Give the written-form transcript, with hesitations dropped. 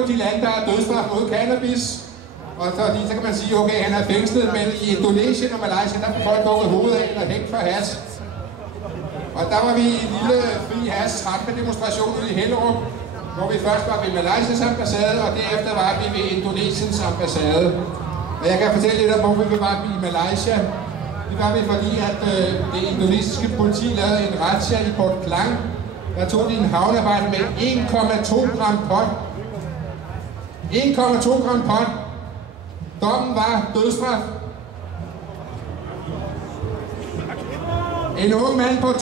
på de lande, der er dødsstraf mod cannabis. Og så kan man sige, okay, han er fængslet, men i Indonesien og Malaysia, der får folk hugget hovedet af eller hængt for hash. Og der var vi i en lille fri hash-demonstration i Hellerup, hvor vi først var ved Malaysias ambassade, og derefter var vi ved Indonesiens ambassade. Og jeg kan fortælle lidt om, hvorfor vi var i Malaysia. Det var vi, fordi at det indonesiske politi lavede en razzia i Port Klang. Der tog de en havnearbejder med 1,2 gram pot. 1,2 gram pot. Dommen var dødsstraf. En ung mand på